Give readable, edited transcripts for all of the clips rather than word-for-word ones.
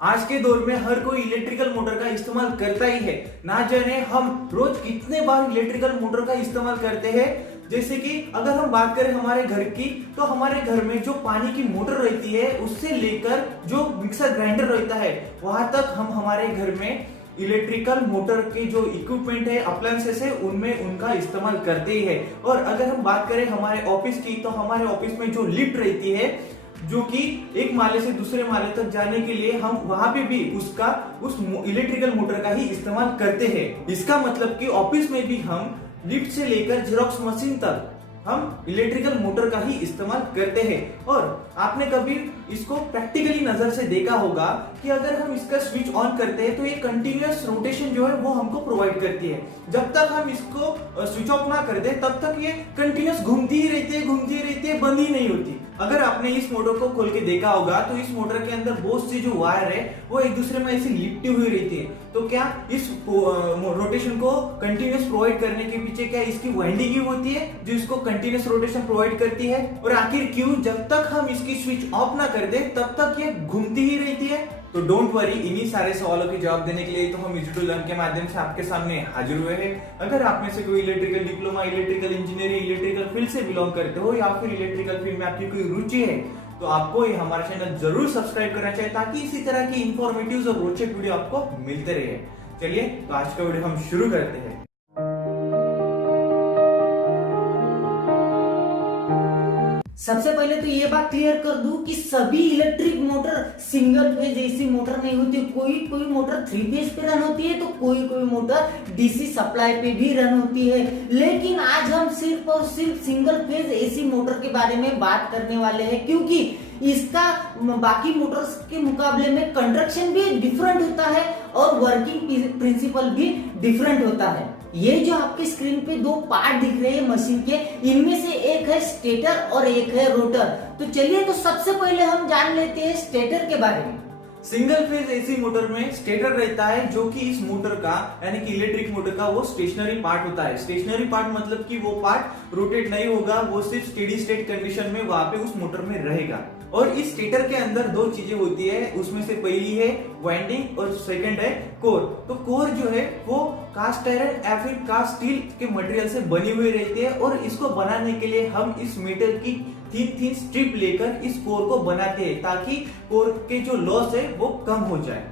आज के दौर में हर कोई इलेक्ट्रिकल मोटर का इस्तेमाल करता ही है। ना जाने हम रोज कितने बार इलेक्ट्रिकल मोटर का इस्तेमाल करते हैं। जैसे कि अगर हम बात करें हमारे घर की, तो हमारे घर में जो पानी की मोटर रहती है उससे लेकर जो मिक्सर ग्राइंडर रहता है वहां तक हम हमारे घर में इलेक्ट्रिकल मोटर के जो इक्विपमेंट है, अप्लायंसेस है, उनमें उनका इस्तेमाल करते ही है। और अगर हम बात करें हमारे ऑफिस की, तो हमारे ऑफिस में जो लिफ्ट रहती है जो कि एक माले से दूसरे माले तक जाने के लिए हम वहां पे भी उस इलेक्ट्रिकल मोटर का ही इस्तेमाल करते हैं। इसका मतलब कि ऑफिस में भी हम लिफ्ट से लेकर जेरोक्स मशीन तक हम इलेक्ट्रिकल मोटर का ही इस्तेमाल करते हैं। और आपने कभी इसको प्रैक्टिकली नजर से देखा होगा कि अगर हम इसका स्विच ऑन करते हैं तो ये कंटिन्यूअस रोटेशन जो है वो हमको प्रोवाइड करती है। जब तक हम इसको स्विच ऑफ ना कर दे तब तक ये कंटिन्यूअस घूमती ही रहती है, बंद ही नहीं होती। अगर आपने इस मोटर को खोल के देखा होगा तो इस मोटर के अंदर बहुत सी जो वायर है वो एक दूसरे में ऐसे लिपटी हुई रहती है। तो क्या इस रोटेशन को कंटिन्यूअस प्रोवाइड करने के पीछे क्या इसकी वाइंडिंग ही होती है जो इसको कंटिन्यूअस रोटेशन प्रोवाइड करती है। और आखिर क्यों, जब तक हम इसकी स्विच ऑफ ना कर दे तब तक ये घूमती ही रहती है। तो डोंट वरी, इन्हीं सारे सवालों के जवाब देने के लिए तो हम इजी टू लर्न के माध्यम से आपके सामने हाजिर हुए हैं। अगर आप में से कोई electrical diploma, electrical engineering, electrical field से बिलोंग करते हो या फिर इलेक्ट्रिकल फील्ड में आपकी कोई रुचि है तो आपको ये हमारा चैनल जरूर सब्सक्राइब करना चाहिए ताकि इसी तरह की इंफॉर्मेटिव और रोचक वीडियो आपको मिलते रहे। चलिए तो आज का वीडियो हम शुरू करते हैं। सबसे पहले तो ये बात क्लियर कर दूं कि सभी electric motor single phase AC motor नहीं होती। कोई मोटर 3 फेज पे रन होती है तो कोई मोटर डीसी सप्लाई पे भी रन होती है। लेकिन आज हम सिर्फ और सिर्फ सिंगल फेज एसी मोटर के बारे में बात करने वाले हैं, क्योंकि इसका बाकी मोटर्स के मुकाबले में कंस्ट्रक्शन भी डिफरेंट होता है और वर्किंग प्रिंसिपल भी डिफरेंट होता है। ये जो आपके स्क्रीन पे 2 पार्ट दिख रहे हैं मशीन के, इनमें से एक है स्टेटर और एक है रोटर। तो चलिए तो सबसे पहले हम जान लेते हैं स्टेटर के बारे में। सिंगल फेज एसी मोटर में स्टेटर रहता है जो कि इस मोटर का यानी कि इलेक्ट्रिक मोटर का वो स्टेशनरी पार्ट होता है। स्टेशनरी पार्ट मतलब कि वो पार्ट रोटेट नहीं होगा, वो सिर्फ स्टेडी स्टेट कंडीशन में वहां पे उस मोटर में रहेगा। और इस स्टेटर के अंदर 2 चीजें होती है, उसमें से पहली है वाइंडिंग और सेकंड है कोर। तो कोर जो है वो कास्ट आयरन या फिर कास्ट स्टील के मटेरियल से बनी हुई रहती है और इसको बनाने के लिए हम इस मेटल की थीन स्ट्रिप लेकर इस कोर को बनाते हैं ताकि कोर के जो लॉस है वो कम हो जाए।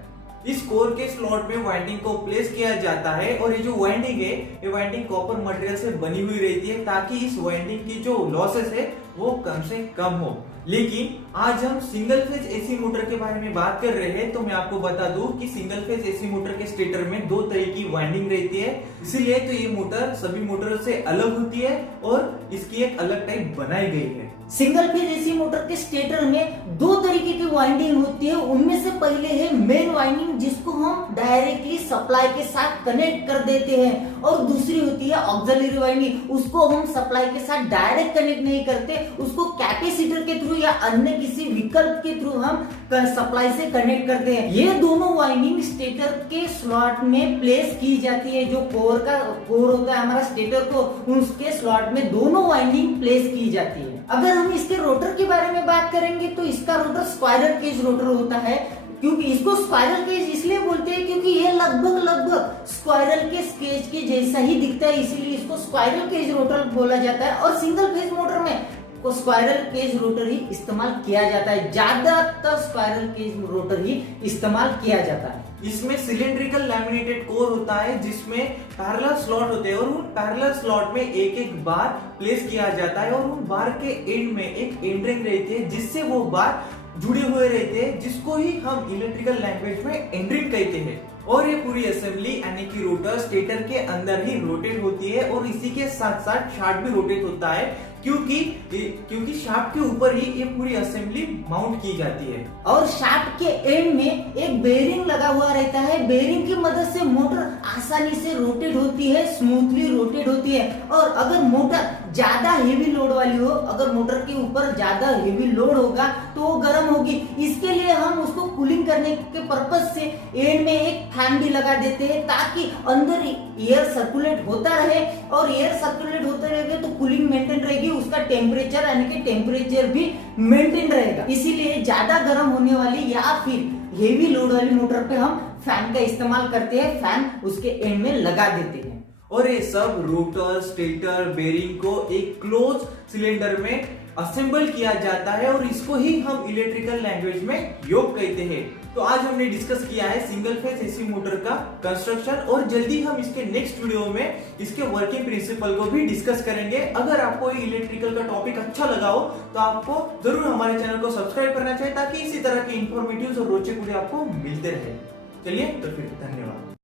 इस कोर के स्लॉट में वाइंडिंग को प्लेस किया जाता है और ये जो वाइंडिंग है ये वाइंडिंग कॉपर मटेरियल से बनी हुई रहती है ताकि इस वाइंडिंग की जो लॉसेस है वो कम से कम हो। लेकिन आज हम सिंगल फेज एसी मोटर के बारे में बात कर रहे हैं, तो मैं आपको बता दूं कि सिंगल फेज एसी मोटर के स्टेटर में 2 तरह की वाइंडिंग रहती है, इसीलिए तो ये मोटर सभी मोटर से अलग होती है और इसकी एक अलग टाइप बनाई गई है। सिंगल फेज एसी मोटर के स्टेटर में 2 तरीके की वाइंडिंग होती है। उनमें से पहले है मेन वाइंडिंग जिसको हम डायरेक्टली सप्लाई के साथ कनेक्ट कर देते हैं, और दूसरी होती है ऑक्सिलरी वाइंडिंग, उसको हम सप्लाई के साथ डायरेक्ट कनेक्ट नहीं करते, उसको कैपेसिटर के थ्रू या अन्य किसी विकल्प के थ्रू हम सप्लाई से कनेक्ट करते हैं। ये दोनों वाइंडिंग स्टेटर के स्लॉट में प्लेस की जाती है। जो कोर होता है हमारा स्टेटर को, उसके स्लॉट में दोनों वाइंडिंग प्लेस की जाती है। अगर हम इसके रोटर के बारे में बात करेंगे तो इसका रोटर स्क्वायरल केज रोटर होता है। क्योंकि इसको स्क्वायरल केज इसलिए बोलते हैं क्योंकि ये लगभग स्क्वायरल केज के जैसा ही दिखता है, इसीलिए इसको स्क्वायरल केज रोटर बोला जाता है। और सिंगल फेज मोटर में को स्क्वायरल केज रोटर ही इस्तेमाल किया जाता है, ज्यादातर स्क्वायरल केज रोटर ही इस्तेमाल किया जाता है। इसमें सिलिंड्रिकल लैमिनेटेड कोर होता है जिसमें पैरेलल स्लॉट होते हैं और उन पैरेलल स्लॉट में एक बार प्लेस किया जाता है और उन बार के एंड में एक एंड रिंग रहती है जिससे वो बार जुड़े हुए रहते हैं, जिसको ही हम इलेक्ट्रिकल लैंग्वेज में एंड रिंग कहते हैं। और ये पूरी असेंबली यानी कि रोटर स्टेटर के अंदर ही रोटेट होती है और इसी के साथ साथ शाफ्ट भी रोटेट होता है, क्योंकि शाफ्ट के ऊपर ही ये पूरी असेंबली माउंट की जाती है। और शाफ्ट के एंड में एक बेरिंग लगा हुआ रहता है। बेरिंग की मदद से मोटर आसानी से रोटेट होती है, स्मूथली रोटेट होती है। और अगर मोटर ज्यादा हेवी लोड वाली हो, अगर मोटर के ऊपर ज्यादा हेवी लोड होगा तो वो गर्म होगी। इसके लिए हम उसको कूलिंग करने के पर्पज से एंड में एक फैन भी लगा देते हैं, ताकि अंदर एयर सर्कुलेट होता रहे, और एयर सर्कुलेट होते रहेगा तो कूलिंग मेंटेन रहेगी, उसका टेम्परेचर यानी कि टेम्परेचर भी मेंटेन रहेगा। इसीलिए ज्यादा गर्म होने वाली या फिर हेवी लोड वाली मोटर पे हम फैन का इस्तेमाल करते हैं, फैन उसके एंड में लगा देते हैं। और ये सब रोटर, स्टेटर, बेरिंग को एक क्लोज सिलेंडर में असेंबल किया जाता है और इसको ही हम इलेक्ट्रिकल लैंग्वेज में योक कहते हैं। तो आज हमने डिस्कस किया है सिंगल फेज एसी मोटर का कंस्ट्रक्शन, और जल्दी हम इसके नेक्स्ट वीडियो में इसके वर्किंग प्रिंसिपल को भी डिस्कस करेंगे। अगर आपको ये इलेक्ट्रिकल का टॉपिक अच्छा लगा हो तो आपको जरूर हमारे चैनल को सब्सक्राइब करना चाहिए, ताकि इसी तरह के इंफॉर्मेटिव और रोचक वीडियो आपको मिलते रहे। चलिए तो फिर धन्यवाद।